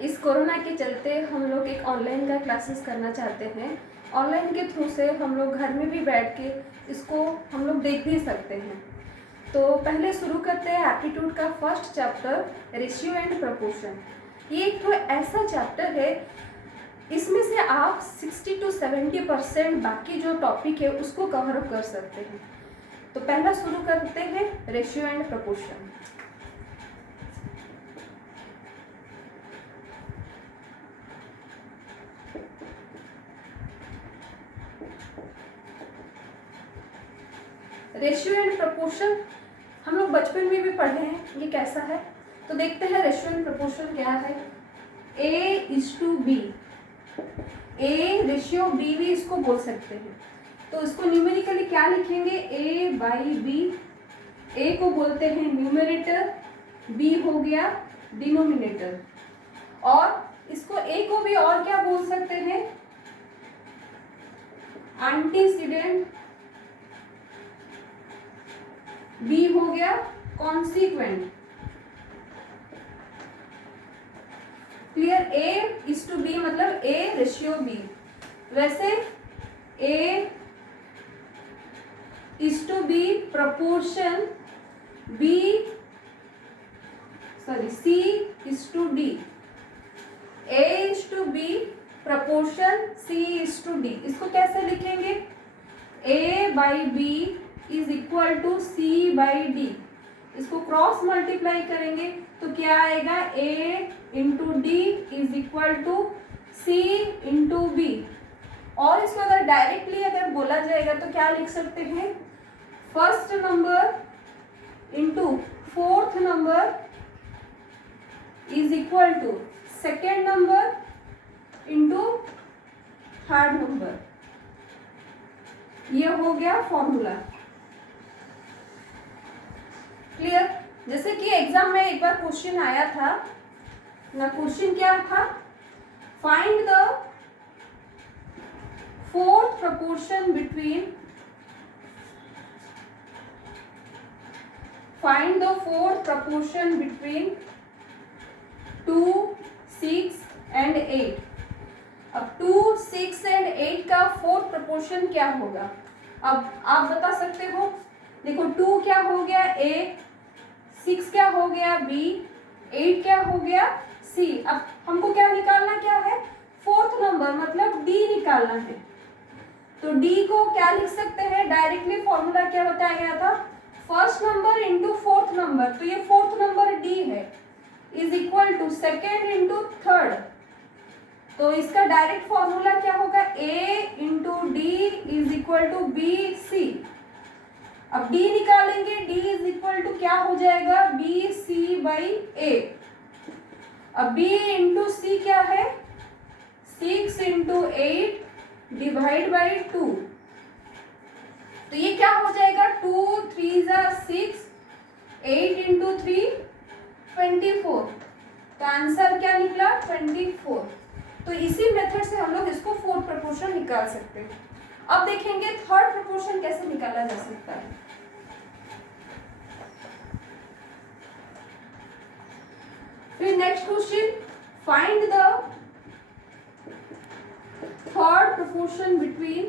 इस कोरोना के चलते हम लोग एक ऑनलाइन का क्लासेस करना चाहते हैं। ऑनलाइन के थ्रू से हम लोग घर में भी बैठ के इसको हम लोग देख भी सकते हैं। तो पहले शुरू करते हैं एप्टीट्यूड का first chapter, ratio and proportion. ये एक तो ऐसा चैप्टर है, इसमें से आप 60 to 70% बाकी जो टॉपिक है उसको कवर अप कर सकते हैं। तो पहला शुरू करते हैं ratio and proportion. Ratio and proportion हम लोग बचपन में भी पढ़े हैं, ये कैसा है। तो देखते हैं रेशियो एंड प्रपोर्शन क्या है। A:B, A रेशियो B भी इसको बोल सकते हैं। तो इसको न्यूमेरिकली क्या लिखेंगे, A/B। A को बोलते हैं न्यूमरेटर, B हो गया डिनोमिनेटर। और इसको A को भी और क्या बोल सकते हैं, एंटीसीडेंट, B हो गया कॉन्सिक्वेंट। क्लियर। A:B मतलब A रेशियो B। वैसे A:B proportion C:D। A:B proportion C:D। इसको कैसे लिखेंगे, A/B is equal to C/D। इसको क्रॉस मल्टीप्लाई करेंगे तो क्या आएगा, A/D is equal to C/B। और इसको अगर डायरेक्टली अगर बोला जाएगा तो क्या लिख सकते हैं, first number into fourth number is equal to second number into third number. ये हो गया फॉर्मूला। क्लियर। जैसे कि एग्जाम में एक बार क्वेश्चन आया था ना, क्वेश्चन क्या था, find the fourth proportion between find the fourth proportion between 2, 6 and 8। अब 2, 6 एंड 8 का फोर्थ प्रपोर्शन क्या होगा। अब आप बता सकते हो, देखो 2 क्या हो गया A, 6 क्या हो गया B, 8 क्या हो गया C। अब हमको क्या निकालना, क्या है, फोर्थ नंबर मतलब D निकालना है। तो D को क्या लिख सकते हैं, डायरेक्टली फॉर्मूला क्या बताया गया था, first number into fourth number. तो ये फोर्थ नंबर D है, is equal to second into third. तो इसका डायरेक्ट फॉर्मूला क्या होगा, A/D is equal to BC। अब D निकालेंगे, D इज इक्वल टू क्या हो जाएगा, BC/A। अब B इंटू C क्या है, 6 इंटू 8 डिवाइड बाई 2। तो ये क्या हो जाएगा, 2 3 6, 8 इंटू 3 24। तो आंसर क्या निकला, 24। तो इसी मेथड से हम लोग इसको फोर्थ प्रपोर्शन निकाल सकते हैं। अब देखेंगे थर्ड प्रपोर्शन कैसे निकाला जा सकता है। फिर next question, find the third proportion between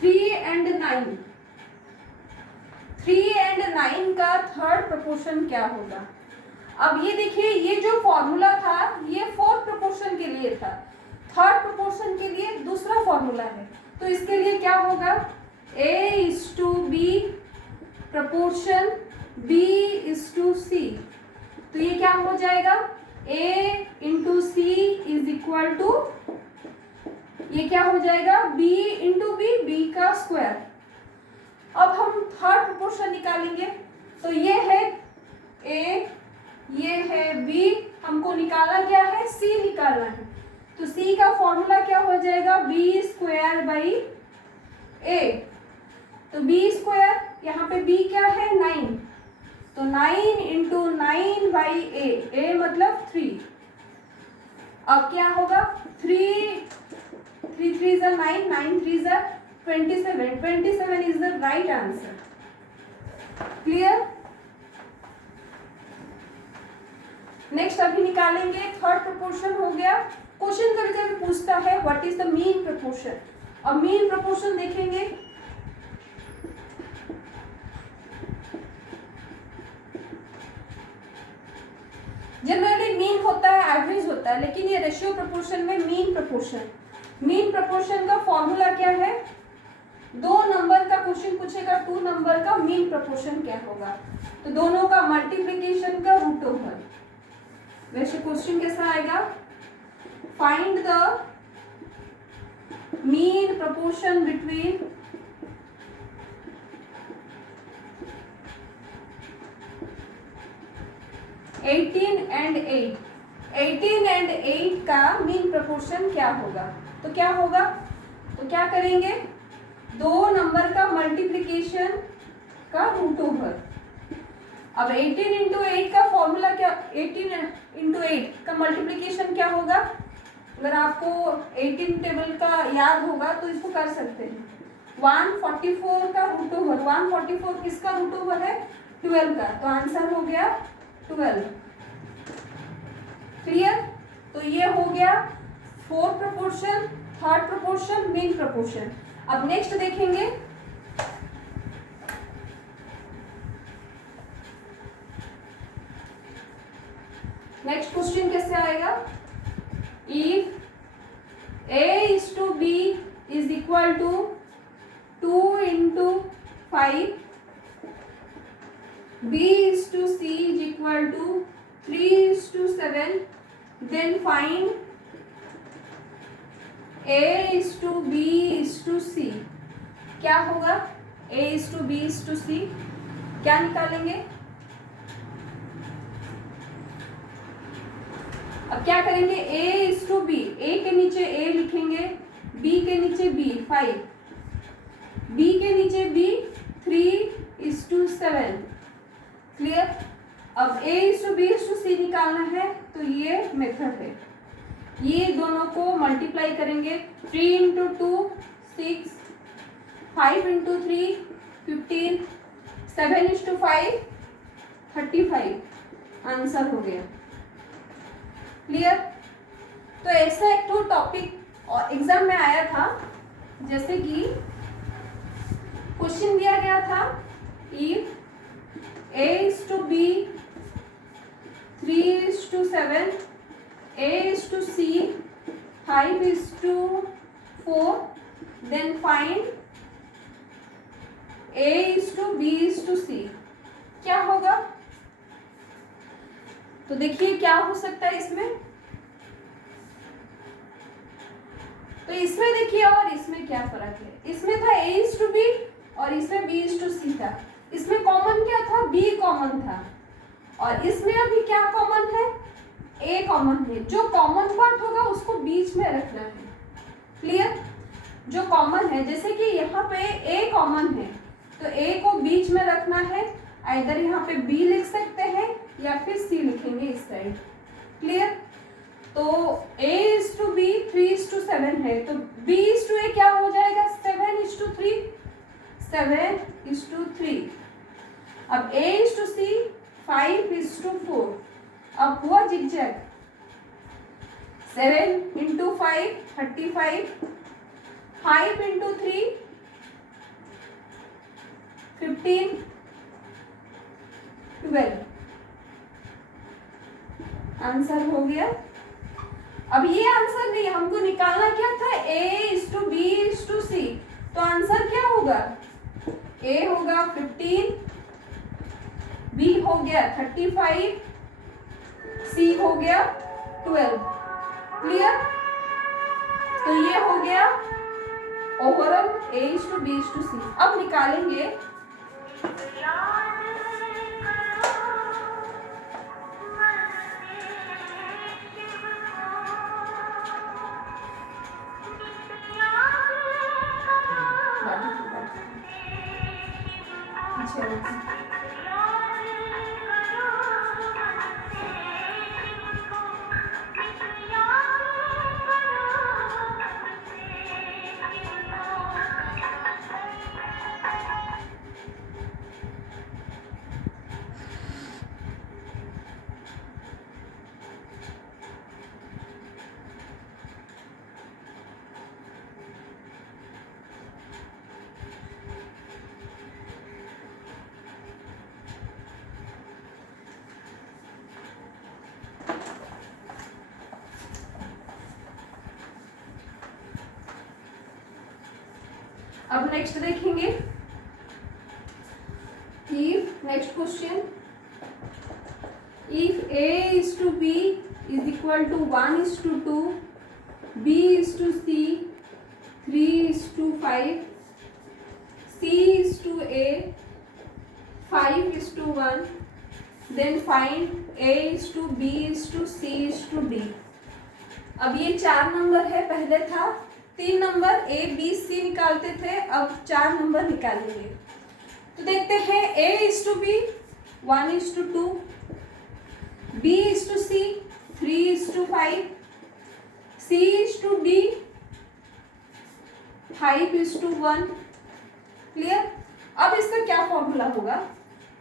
3 and 9। 3 and 9 का थर्ड प्रपोर्शन क्या होगा। अब ये देखिए, ये जो फॉर्मूला था ये फोर्थ प्रपोर्शन के लिए था, थर्ड प्रपोर्शन के लिए दूसरा फॉर्मूला है। तो इसके लिए क्या होगा, A:B प्रपोर्शन B:C। तो ये क्या हो जाएगा, A/C इज इक्वल टू, ये क्या हो जाएगा, B/B का स्क्वायर। अब हम थर्ड प्रपोर्शन निकालेंगे। तो ये है A, ये है B, हमको निकालना क्या है, C निकालना है। तो C का फॉर्मूला क्या हो जाएगा, B²/A। तो B², यहाँ पे B क्या है, 9। तो 9 इंटू 9/A, A मतलब 3। अब क्या होगा, 3 3 9, 9 3 27 is the right answer. Clear. Next अभी निकालेंगे थर्ड प्रोपोर्शन हो गया। क्वेश्चन कभी कभी पूछता है what is the mean proportion. अब मीन प्रोपोर्शन देखेंगे। जनरली मीन होता है, एवरेज होता है, लेकिन ये रेशियो प्रोपोर्शन में मीन प्रोपोर्शन का फॉर्मूला क्या है? 2 नंबर का क्वेश्चन पूछेगा, 2 नंबर का मीन प्रोपोर्शन क्या होगा? तो दोनों का मल्टीप्लिकेशन का रूट ओवर। वैसे क्वेश्चन कैसा आएगा? Find the mean proportion between eighteen and 8 का मीन प्रोपोर्शन क्या होगा? तो क्या होगा? तो क्या करेंगे? 2 नंबर का मल्टीप्लिकेशन का रूट ओवर। अब 18 इंटू 8 का फॉर्मूला क्या? 18 इंटू 8 का मल्टीप्लिकेशन क्या होगा? अगर आपको 18 टेबल का याद होगा तो इसको कर सकते हैं। 144 का रूट ओवर। 144 किसका रूट ओवर है? 12 का। तो आंसर हो गया 12। क्लियर। तो ये हो गया fourth proportion, third proportion, mean proportion. अब नेक्स्ट देखेंगे। नेक्स्ट क्वेश्चन कैसे आएगा? If A:B is equal to 2 into 5, B:C is equal to 3:7, then find A:B:C। क्या होगा? A:B:C क्या निकालेंगे? अब क्या करेंगे? A:B, A के नीचे A लिखेंगे, B के नीचे B 5, B के नीचे B 3:7। क्लियर। अब A:B:C निकालना है तो ये मेथड है। ये दोनों को मल्टीप्लाई करेंगे। 3 इंटू 2 6, 5 इंटू 3 15, 7:5 35। आंसर हो गया। क्लियर। तो ऐसा एक तो टॉपिक और एग्जाम में आया था, जैसे कि क्वेश्चन दिया गया था if A:B 3:7, A:C 5:4, then find A:B:C। क्या होगा? तो देखिए क्या हो सकता है इसमें। तो इसमें देखिए और इसमें क्या फर्क है? इसमें था A:B और इसमें B:C था। इसमें कॉमन क्या था? B कॉमन था। और इसमें अभी क्या कॉमन है? A कॉमन है। जो कॉमन पार्ट होगा उसको बीच में रखना है। क्लियर। जो कॉमन है, जैसे कि यहाँ पे A कॉमन है तो A को बीच में रखना है। इधर यहाँ पे B लिख सकते हैं या फिर C लिखेंगे इस साइड। क्लियर। तो A:B 3:7 है तो B:A क्या हो जाएगा? 7:3। 7:3। अब A:C 5:4। अब हुआ जिगजैग। 7 into 5 35, 5 into 3 15, 12। आंसर हो गया। अब ये आंसर नहीं, हमको निकालना क्या था? A:B:C। तो आंसर क्या होगा? A होगा 15, B हो गया 35, C हो गया 12। क्लियर। तो ये हो गया ओवरऑल A:B:C। अब निकालेंगे अब नेक्स्ट देखेंगे, if next question, if a is to b is equal to 1 is to 2, b is to c 3 is to 5, c is to a 5 is to 1, then find a is to b is to c is to d। अब ये 4 number है, पहले था 3 number a b c निकालते थे, अब 4 number निकालेंगे। तो देखते हैं a is to b 1 is to 2, b is to c 3 is to 5, c is to d 5 is to 1। Clear. अब इसका क्या फॉर्मूला होगा,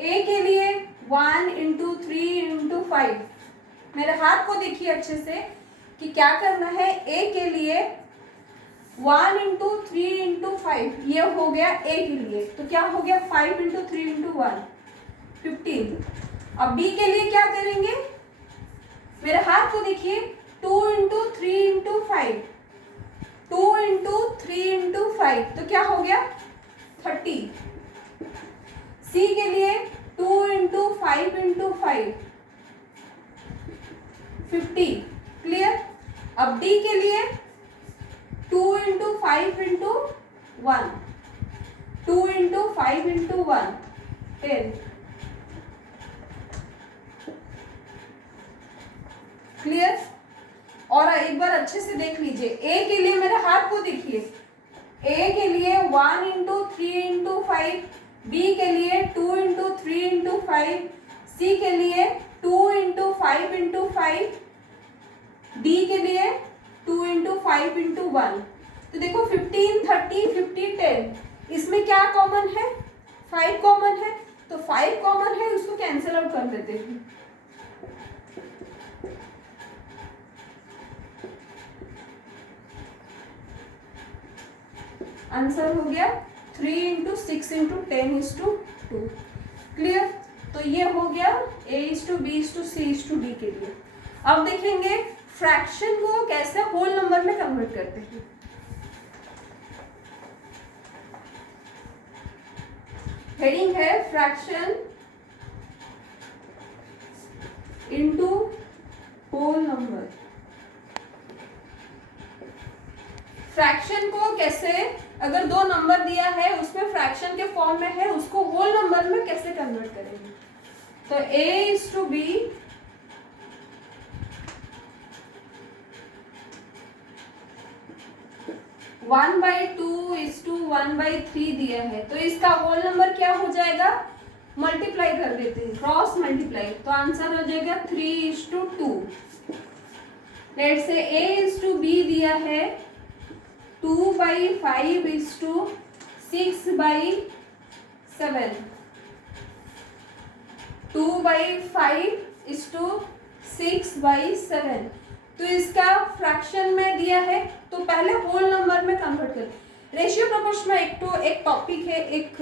a के लिए 1 इंटू 3 इंटू 5, मेरे हाथ को देखिए अच्छे से कि क्या करना है। a के लिए 1 इंटू 3 इंटू 5, ये हो गया a के लिए, तो क्या हो गया 5 इंटू 3 इंटू 1 15। अब b के लिए क्या करेंगे, मेरे हाथ को देखिए 2 इंटू 3 इंटू 5, 2 इंटू 3 इंटू 5, तो क्या हो गया 30। c के लिए 2 इंटू 5 इंटू 5 50। क्लियर। अब d के लिए 2 into 5 into 1, 2 into 5 into 1 10। Clear. और एक बार अच्छे से देख लीजिए, a के लिए मेरे हाथ को देखिए, a के लिए 1 इंटू 3 इंटू 5, b के लिए 2 इंटू 3 इंटू 5, c के लिए 2 इंटू 5 इंटू 5, d के लिए 2 इंटू 5 इंटू 1। तो देखो 15 30 50 10, इसमें क्या कॉमन है, 5 कॉमन है, तो 5 कॉमन है, उसको कैंसिल आउट कर देते हैं। आंसर हो गया 3 into 6 into 10 is to 2। Clear. तो ये हो गया a is to b is to c is to d के लिए। अब देखेंगे फ्रैक्शन को कैसे होल नंबर में कन्वर्ट करते हैं। हेडिंग है fraction into whole number. Fraction को कैसे, अगर 2 नंबर दिया है उसमें फ्रैक्शन के फॉर्म में है, उसको होल नंबर में कैसे कन्वर्ट करेंगे। तो a is to b 1/2 is to 1/3 दिया है, तो इसका होल नंबर क्या हो जाएगा, मल्टीप्लाई कर देते हैं, क्रॉस मल्टीप्लाई, तो आंसर हो जाएगा 3 is to 2। Let's say a is to b दिया है 2/5 इज टू 6/7, 2/5 इज टू 6/7। तो इसका फ्रैक्शन में दिया है, तो पहले होल नंबर में कन्वर्ट करें। रेशियो प्रोपोर्शन एक टॉपिक है, एक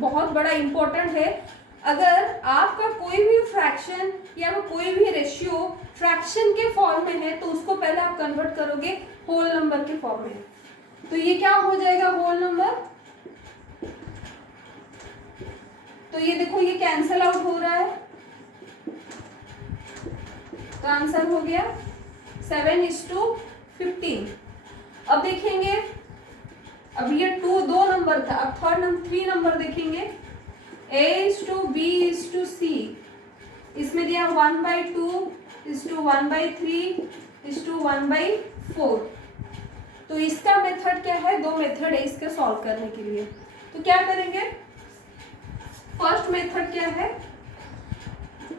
बहुत बड़ा इंपॉर्टेंट है। अगर आपका कोई भी फ्रैक्शन या कोई भी रेशियो फ्रैक्शन के फॉर्म में है, तो उसको पहले आप कन्वर्ट करोगे होल नंबर के फॉर्म में। तो ये क्या हो जाएगा होल नंबर, तो ये देखो ये कैंसल आउट हो रहा है, तो आंसर हो गया 7 इज टू 15। अब देखेंगे, अब ये 2 नंबर था, अब 3 नंबर देखेंगे। a is to b is to c, इसमें दिया 1/2 इज टू 1/3 इज टू 1/4। तो इसका मेथड क्या है, 2 मेथड है इसके सॉल्व करने के लिए। तो क्या करेंगे, फर्स्ट मेथड क्या है,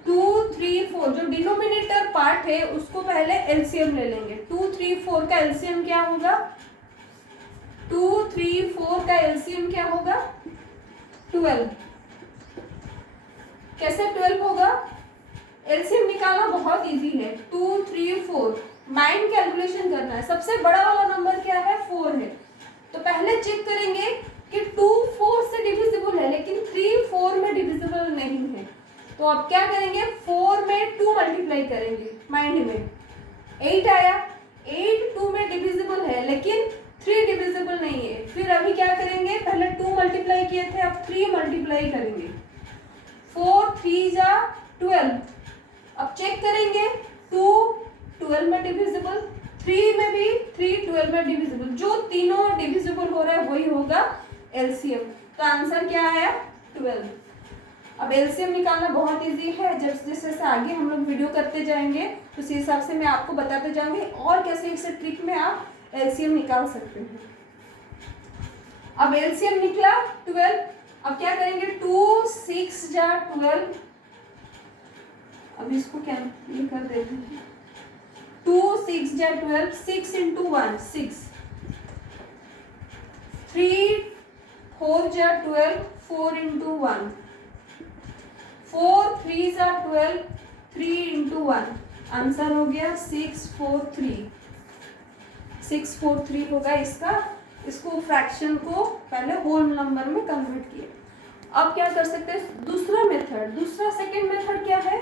2 3 4 जो डिनोमिनेटर पार्ट है उसको पहले एलसीएम ले लेंगे। 2 3 4 का एलसीएम क्या होगा, 2 3 4 का एलसीएम क्या होगा 12। कैसे 12 होगा, एलसीएम निकालना बहुत इजी है। 2 3 4 माइंड कैलकुलेशन करना है। सबसे बड़ा वाला नंबर क्या है, 4 है, तो पहले चेक करेंगे कि 2 4 से डिविजिबल है, लेकिन 3 4 में डिविजिबल नहीं है। तो अब क्या करेंगे, 4 में 2 मल्टीप्लाई करेंगे, माइंड में 8 आया, 8 2 में डिविजिबल है, लेकिन 3 डिविजिबल नहीं है। फिर अभी क्या करेंगे, पहले 2 मल्टीप्लाई किए थे, अब 3 मल्टीप्लाई करेंगे। 4 3 जा 12। अब चेक करेंगे 2 12 में डिविजिबल, 3 में भी 3 12 में डिविजिबल। जो तीनों डिविजिबल हो रहा है वही होगा एलसीएम। तो आंसर क्या आया 12। अब एलसीएम निकालना बहुत इजी है। जब जैसे जैसे आगे हम लोग वीडियो करते जाएंगे उसी हिसाब से मैं आपको बताते जाऊंगी और कैसे कैसे ट्रिक में आप एलसीएम निकाल सकते हैं। अब एलसीएम निकला 12। अब क्या करेंगे, 2 6 जा 12। अब इसको क्या ये कर देते हैं, 2 6 जा 12, 6 इंटू 1 6, 3 4 जा 12, 4 इंटू 1, 4 3 जा 12, 3 इंटू 1। आंसर हो गया 643। 643 होगा इसका। इसको फ्रैक्शन को पहले होल नंबर में कन्वर्ट किया। अब क्या कर सकते हैं, दूसरा मेथड, दूसरा सेकंड मेथड क्या है,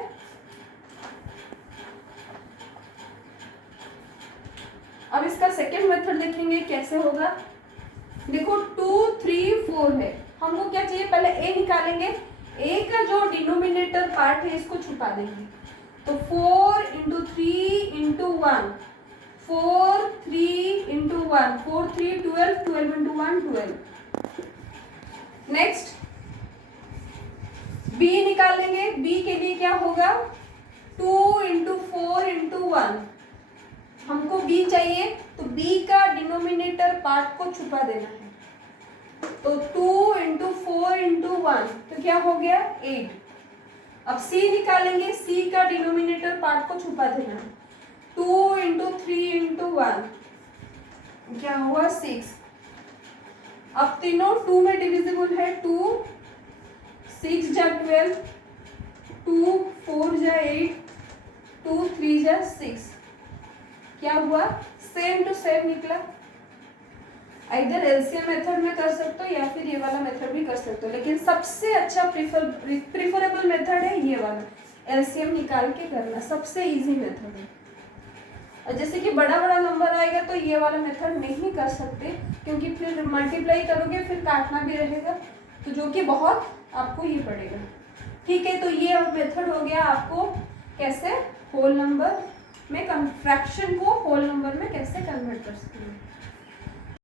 अब इसका सेकंड मेथड देखेंगे कैसे होगा। देखो 2 3 4 है, हमको क्या चाहिए, पहले ए निकालेंगे। ए का जो डिनोमिनेटर पार्ट है इसको छुपा देंगे। तो 4 into 3 into 1, 4 3 into 1, 4 3 12, 12 into 1 12। Next b निकालेंगे। बी के लिए क्या होगा, 2 इंटू 4 इंटू 1। हमको बी चाहिए तो बी का डिनोमिनेटर पार्ट को छुपा देना है। तो 2 इंटू 4 इंटू 1 तो क्या हो गया 8। अब सी निकालेंगे। सी का डिनोमिनेटर पार्ट को छुपा देना है। 2 इंटू 3 इंटू 1 क्या हुआ 6। अब तीनों 2 में डिविजिबल है। 2 6 जा 12, 2 4 जा 8, 2 3 जा 6। क्या हुआ, सेम टू सेम निकला। इधर एलसीएम मेथड में कर सकते हो या फिर ये वाला मेथड भी कर सकते हो, लेकिन सबसे अच्छा प्रिफरेबल मेथड है ये वाला, एलसीएम निकाल के करना सबसे इजी मेथड है। और जैसे कि बड़ा बड़ा नंबर आएगा तो ये वाला मेथड नहीं कर सकते, क्योंकि फिर मल्टीप्लाई करोगे फिर काटना भी रहेगा, तो जो कि बहुत आपको ये पड़ेगा। ठीक है, तो ये मेथड हो गया आपको कैसे होल नंबर में फ्रैक्शन को होल नंबर में कैसे कन्वर्ट कर सकते हैं।